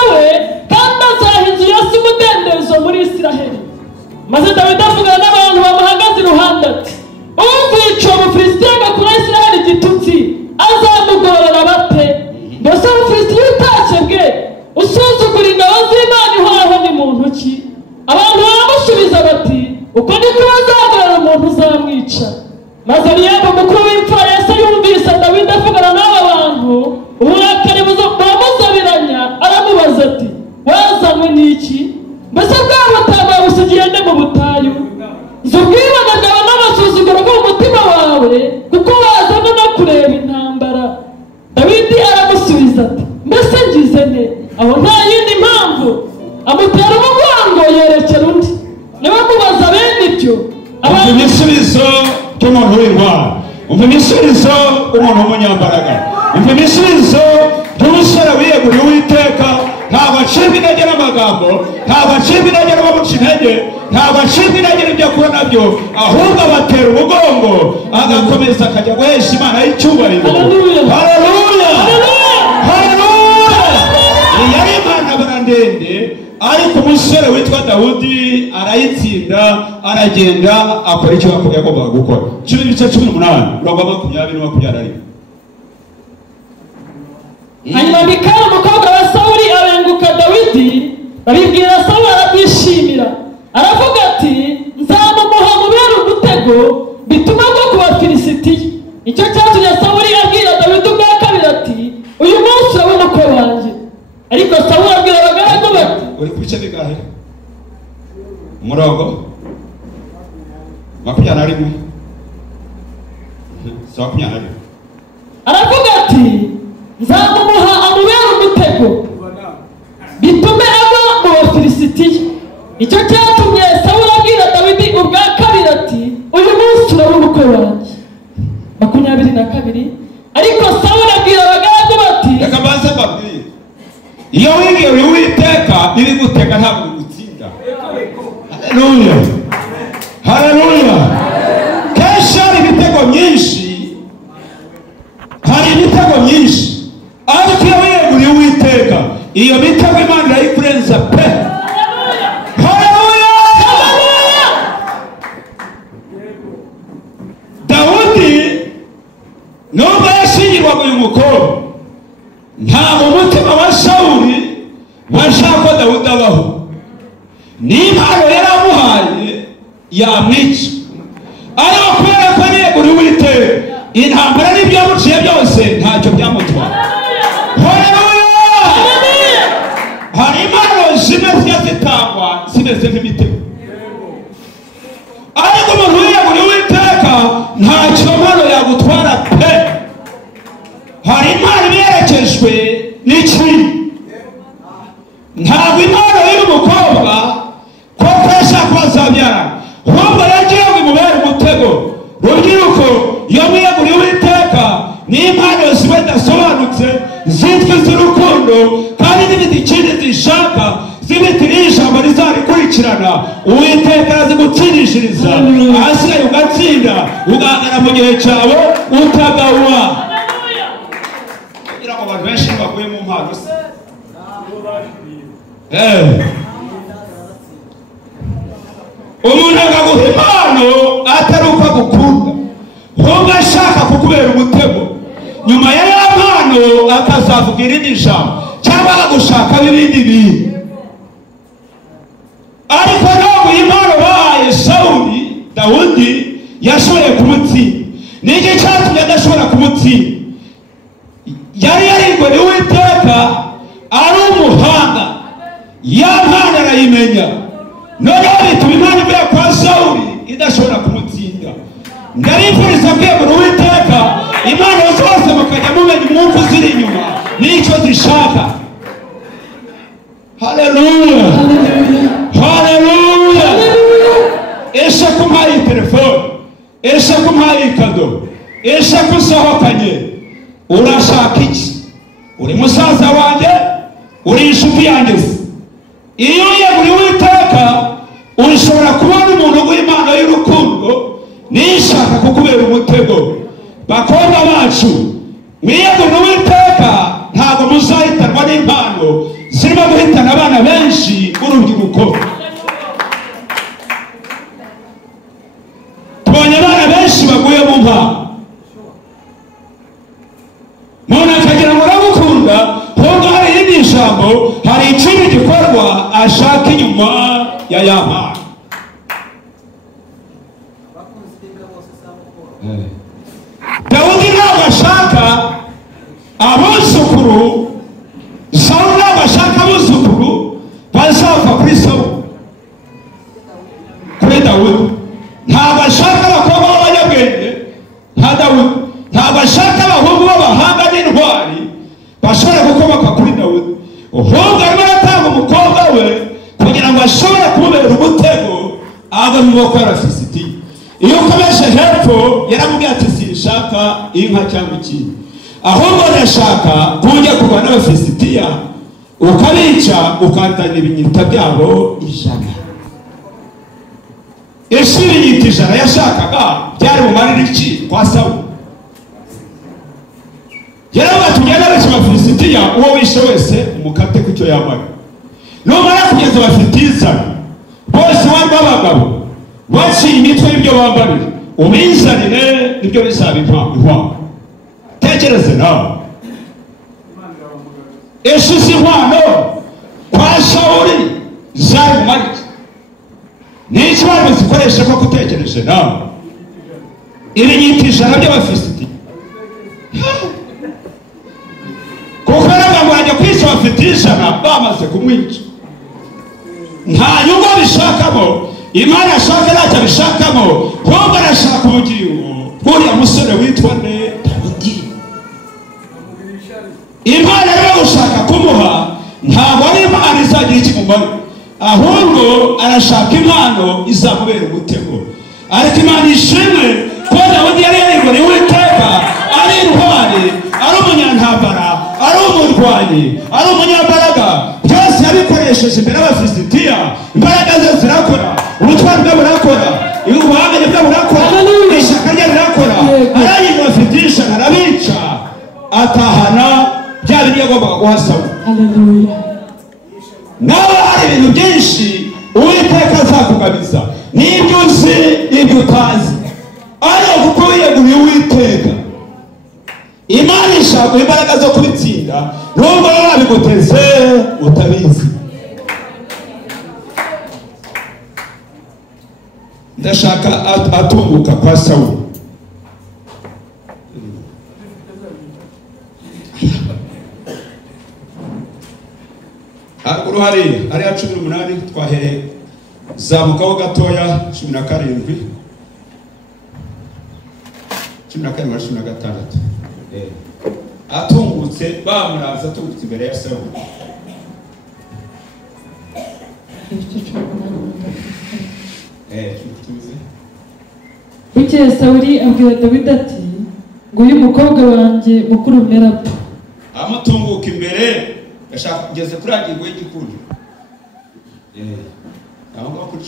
uko niko bazahagarara umuntu uzamwica. Maze Eliyabu mukuru w'imfura Yese yumvise Dawidi avugana n'aba bantu, uburakari buramuzabiranya, aramubaza ati wazanywe n'iki? Mbese bwa butama busigiye nde mu butayu? Nzi ubwibone bwawe n'amasuzuguro bwo mu mutima wawe, kuko wazanywe no kureba intambara. Dawidi aramusubiza ati mbese ngize nte? Aho nta yindi mpamvu. Amutera umugongo yerekera undi. Niwe mubaza bene ibyo. Umva ibisubizo by'umuntu w'intwari. Umva ibisubizo umuntu w'umunyambaraga. Umva ibisubizo by'umusore wiyeguriye Uwiteka. Ntabwo acibwa intege n'amagambo, ntabwo acibwa intege n'abamuca intege, ntabwo acibwa intege n'ibyo akora nabyo, ahubwo abatera umugongo agakomeza akajya guhesha Imana y'icyubahiro. Haleluya, haleluya. Yari intambara ndende, ariko umusore witwa Dawudi arayitsinda, aragenda akora icyo yagombaga gukora. 18:20. Hanyuma Mikali umukobwa wa Sawuli abenguka Dawidi, babibwira Sawuli arabyishimira. Aravuga ati nzamumuha mubera umutego bituma bwo ku Bafilisitiya. Icyo cyatumye Sawuli abwira Dawidi ubwa kabiri ati uyu munsi urabona umukwe wanjye. Ariko Sawuli abwira abagaragu bati uri ku bice bigahe? Umurongo 21. Aravuga ati nzamumuha amubera umutego bitume ava mu Bafilisitiya. Icyo cyatumye Sawuli abwira Dawidi ubwa kabiri ati uyu munsi urabona umukwe wanjye. 22. Ariko Sawuli abwira abagaragu bati reka banze mbabwire, iyo wigiriye Uwiteka ibigutega ntabwo bigutsinda. Haleluya, haleluya. Kenshi hari ibitego myinshi, ariko iyo wiyeguriye Uwiteka iyo mitego Imana irayikurenza pe. Haleluya. Dawudi nubwo yashingirwaga uyu mukobwa, ntabwo umutima wa Sawuli washaka Dawudi abaho. N'impano yari amuhaye yamwica, ariko kubera ko yeguriye Uwiteka intambara n'ibyo yamuciye byose ntacyo byamutwara. Haleluya. Hari impano zimwe zijya zitangwa zimeze nk'imitego, ariko umuntu wiyeguriye Uwiteka ntacyo mpano yagutwara pe. Hari impano yerekejwe n'ikibi. Ntabwo impano y'uyu mukobwa kuko yashaka kubazabyara, ahubwo yagiye ngo imubere umutego. Rubyiruko, iyo mwiyeguriye Uwiteka n'impano ziba zidasobanutse zitwa iz'urukundo kandi n'ibindi ikindi zishaka zibiti n'ijambo rizarikurikirana, Uwiteka arazigutsindishiriza, ahasigaye ugatsinda ugahangana mu gihe cyawe utagawa. Kugira ngo abantu benshi baguye mu mpano se umuntu akaguha impano atari uko agukunda, ahubwo ashaka kukubera umutego. Nyuma ya ya mpano akazavuga irindi jambo cyangwa akagushaka ibindi bintu. Ariko ntabwo iyi mpano bahaye Sawuli, Dawudi yashoboye kumutsinda. Niki cyatumye adashobora kumutsinda? Yari yariguriye Uwiteka, ari umuhanga, ya mpano arayimenya. Noneho bituma impano ivuye kwa Sawuli idashobora kumutsinda. Ndarifuriza kwegura Uwiteka impano zose mukajya mumenya umwuka uziri inyuma n'icyo zishaka. Haleluya, haleluya. Esha kumpaye telefone, esha kumpaye kado, esha kusohokanye, urashaka iki? Uri musaza wanjye, uri inshuti yanjye. Iyo yeguriye Uwiteka ushobora kubona umuntu w'Imana y'urukundo nishaka kukubera umutego. Bakobwa bacu, mwiyeguriye Uwiteka ntabwo muzahitanwa n'impano zirimo guhitana abana benshi b'urubyiruko. Tubonye abana benshi baguye mu mpano, umuntu akagira ngo aragukunda, ahubwo hari irindi jambo, hari ikindi gikorwa ashaka inyuma ya ya mpano. abuzukuru Sawuli abashaka abuzukuru bazava kuri Sawuli kuri Dawudi. Ntabwo ashaka abakobwa b'abanyabwenge nka Dawudi, ntabwo ashaka abahungu b'abahanga n'intwari bashobora gukomoka kuri Dawudi. Ahubwo arimo aratanga umukobwa we kugira ngo ashobore kumubera umutego ava mu maboko y'Abafilisitiya. Iyo ukomeje hepfo yaramubwiye ati sinshaka inka cyangwa ikindi, ahubwo ndashaka kujya kurwana n'Abafilisitiya ukabica ukazana ibinyita byabo 100. Ibinyita 100 yashakaga byari bumarire iki kwa Sawuli? Yaravuga tugenda bica Abafilisitiya, uwo wishe wese umukate ku cyo yamara. Numara kugeza Abafilisitiya bose b'abagabo baciye imitwe y'ibyo bambarira, ubizanire nibyo bizaba inkwano. Tekereze nawe eshize inkwano kwa Sawuli zari bumarike. N'iki bari zikoresha ko kutekereje nawe ibinyita 100 by'Abafilisitiya. Kuko bajya kwica Abafilisitiya 100 bamaze kumwica. Nta nyungu bishakamo, Imana ashaka ntacyo bishakamo, ahubwo arashaka ubugingo bw'uriya musore witwa Dawidi. Imana rero gushaka kumuha ntabwo ari Imana izagira ikimumara, ahubwo arashaka impano izamubera umutego. Ariko Imana ishimwe ko Dawidi yari yariguriye Uwiteka, ari intwari, ari umunyantambara, ari umurwanyi, ari umunyambaraga. Byose yabikoresheje imbere y'Abafilisitiya. Imbaraga ze zirakora, ubutwari bwe burakora, ubuhanga bwe burakora, ishyaka rye rirakora. Arangije Abafilisitiya arabica, atahana bya bindi yagombaga guha Sawuli. Nawe hari ibintu byinshi Uwiteka azakugabiza, n'ibyo uzi n'ibyo utazi, ariko kuko wiyeguriye Uwiteka. Imana ishaka imbaraga zo kubitsinda nubwo baba babiguteze utabizi. Ndashaka atunguka kwa Sawuli. Haruguru hariya 18 twahere zamukaho gatoya 17 16 atungutse bamuraza atungutse imbere ya Sawuli. Bukeye Sawuli abwira Dawidi ati nguyu umukobwa wanjye mukuru Merabu. Amutunguka imbere yashaka kugeza kuri agirwa y'igikundi. Aho ngaho kuri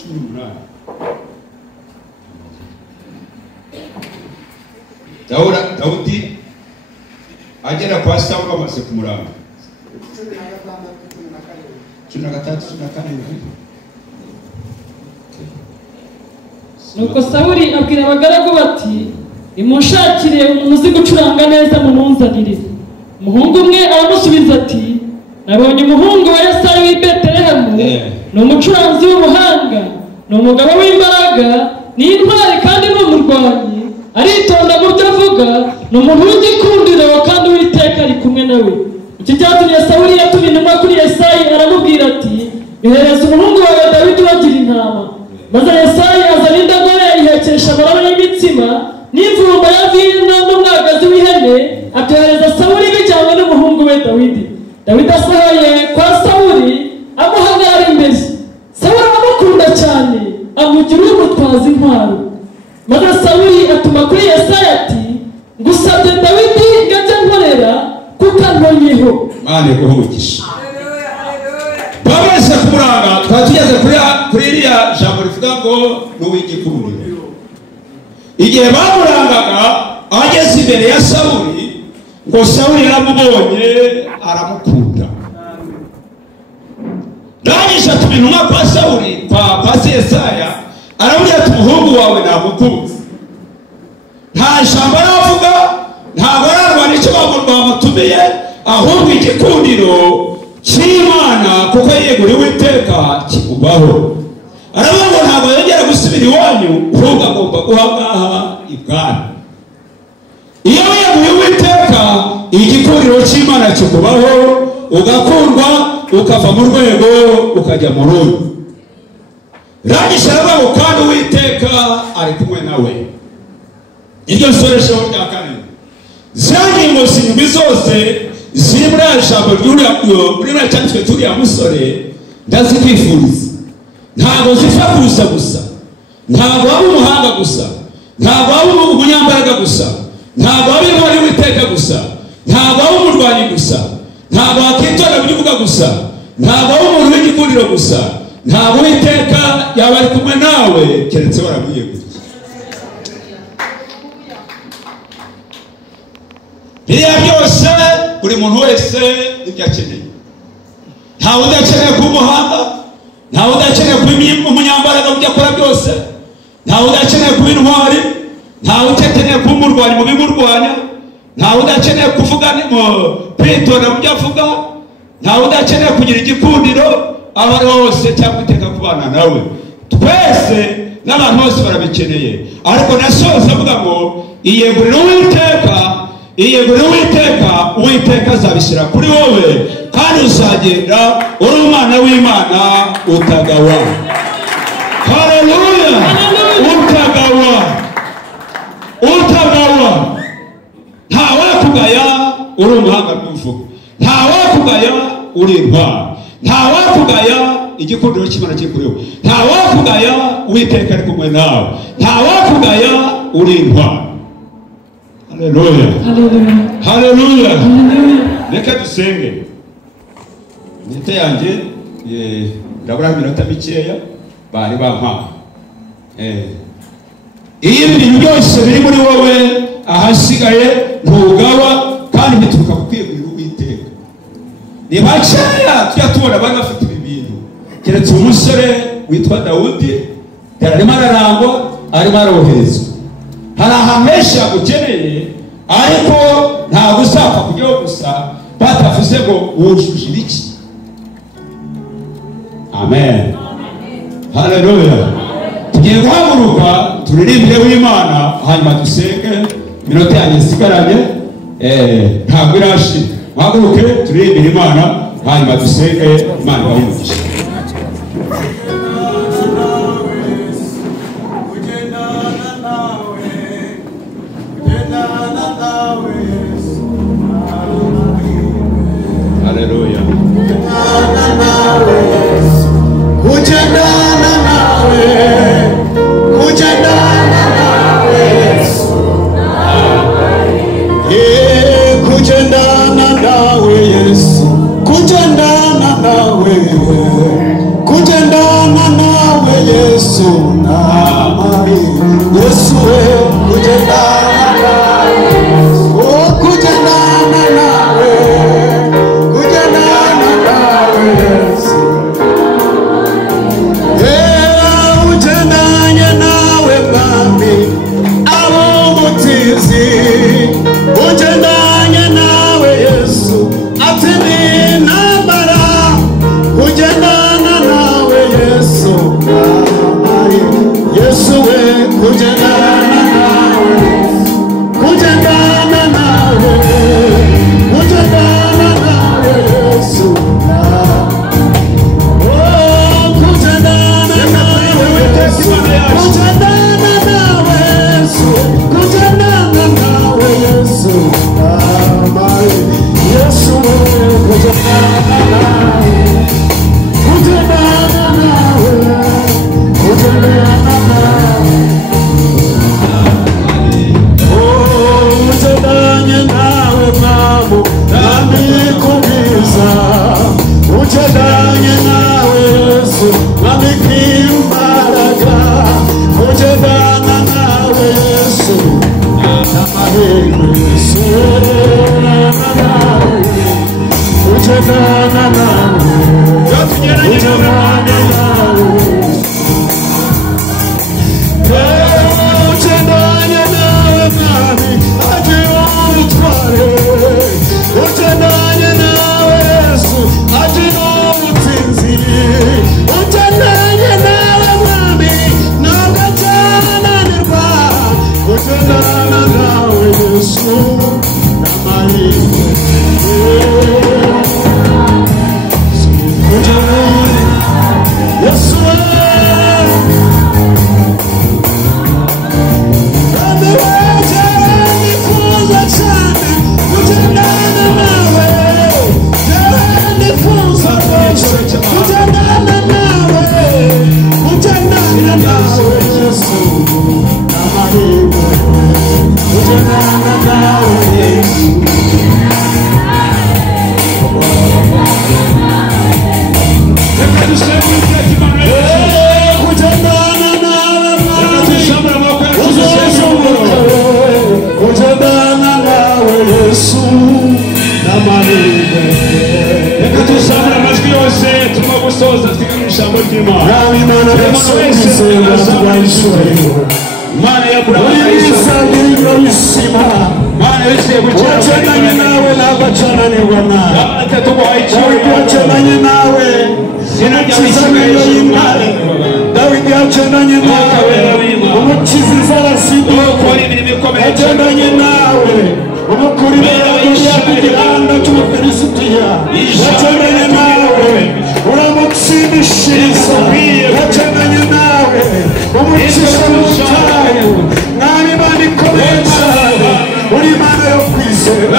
18 Dawudi agera kwa Sawuli amaze kumuranga 16 Nuko Sawuli abwira abagaragu bati imunshakire umuntu uzi gucuranga neza mumunzanire. Umuhungu umwe aramusubiza ati nabonye umuhungu wa Yesayi w'i Betelehemu, ni umucuranzi w'ubuhanga, ni umugabo w'imbaraga, ni intwari kandi ni umurwanyi, aritonda mu byo avuga, ni umuntu w'igikundiro kandi Uwiteka ari kumwe nawe. Iki cyatumye Sawuli yatumye intumwa kuri Yesayi aramubwira ati yohereza umuhungu wawe Dawidi wagira intama. Maze Yesayi azana indogobe ayihekesha amababa y'imitsima n'imvumba ya vino n'umwagazi w'ihene, abyohereza Sawuli bijyanye n'umuhungu we Dawidi. Dawidi asohoye kwa Sawuli amuhagarara imbere. Sawuli aramukunda cyane, amugira umutwaza intwaro. Maze Sawuli atuma kuri Yesayi ati ngusabye Dawidi ngajya nkorera kuko antonyeho. Mane guhugisha babese kumuranga. Twatugeze kuri iriya jambo rivuga ngo n'uw'igikundiro. Igihe bamurangaga ageze imbere ya Sawuli, ngo Sawuli yaramubonye aramukunda. Ndangije atuma intumwa kwa Sawuli kwa Yesaya aramubwira ati umuhungu wawe namukunze. Nta jambo aravuga, ntabwo ararwana icyo bamutumiye, ahubwo igikundiro cy'Imana kuko yiyeguriye Uwiteka kimubaho. Aravuga ngo ntabwo yongera gusubira iwanyu, ahubwo agomba guha ngaha ibwami. Iyo wiyeguriye Uwiteka igikundiro cy'Imana kikubaho, ugakundwa ukava mu rwego ukajya mu rundi. Rangisha yabaho kandi Uwiteka ari kumwe nawe. Iryo soresho rya kane. Zangingo zinyumi zose ziri muri ajambo ry'uriya cyanditswe turiya musore ndazikwifuriza. Ntabwo zipfa kuza gusa, ntabwo waba umuhanga gusa, ntabwo waba umunyambaraga gusa, ntabwo waba intwari y'Uwiteka gusa, ntabwo waba umurwanyi gusa, ntabwo wakitonda ibyo uvuga gusa, ntabwo waba umuntu w'igikundiro gusa, ntabwo Uwiteka yaba ari kumwe nawe keretse waramwiyeguriye. Biriya byose buri muntu wese ibyo akeneye. Ntawe udakeneye kuba umuhanga, ntawe udakeneye kuba umunyambaraga mu byo akora byose, ntawe udakeneye kuba intwari, ntawe udakeneye kuba umurwanyi mu bimurwanya, ntawe udakeneye kuvuga kwitonda mu byo avuga, ntawe udakeneye kugira igikundiro aho ari hose cyangwa Uwiteka kubana nawe. Twese n'abantu bose barabikeneye. Ariko nasoza avuga ngo iyegurire Uwiteka, iyegurire Uwiteka, Uwiteka azabishyira kuri wowe kandi uzagenda uri umwana w'Imana utagawa. Haleluya! Utagawa, utagawa. Ntawe kugaya uri umuhanga mw'uvuga, ntawe kugaya uri intwari, ntawe kugaya igikundiro cy'Imana kiri kuri wowe, ntawe kugaya Uwiteka ari kumwe nawe, ntawe kugaya uri intwari. Haleluya, haleluya. Reka dusenge. Nite yanjye ndabura iminota mikeya bari bampaye. Iyo ibintu byose biri muri wowe ahasigaye ntugawa kandi bituruka ku kwiyegurira Uwiteka. Ni bakeya tujya tubona bari bafite ibi bintu, keretse umusore witwa Dawudi yararimo ararangwa, arimo aroherezwa. Hari ahantu henshi yagukeneye, ariko ntabwo uzapfa kujyaho gusa batavuze ngo wujuje iki. Amen. Haleluya. Tugiye guhaguruka turirimbire w'Imana, hanyuma dusenge. Minota yanjye isigaranye ntabwo irashira. Muhaguruke turirimbire Imana, hanyuma dusenge. Imana ibahe umugisha. Haleluya. Ujana reka tuzamure amajwi yose turimo gusoza twiga mu ijambo ry'Imana. Imana ya Burahamu yishima Imana yishimiye gucana nawe n'abacana nibona wacanye nawe sinajyishimiye y'Imana Dawidi yacanye nawe umukizi zarasido wacanye nawe umukuri y'igihanda cy'Ubufilisitiya wacanye nawe uramutsindishiriza wacanye nawe umucisha mu butayu mwami Imana ikomeye cyane uri Imana yo kwizera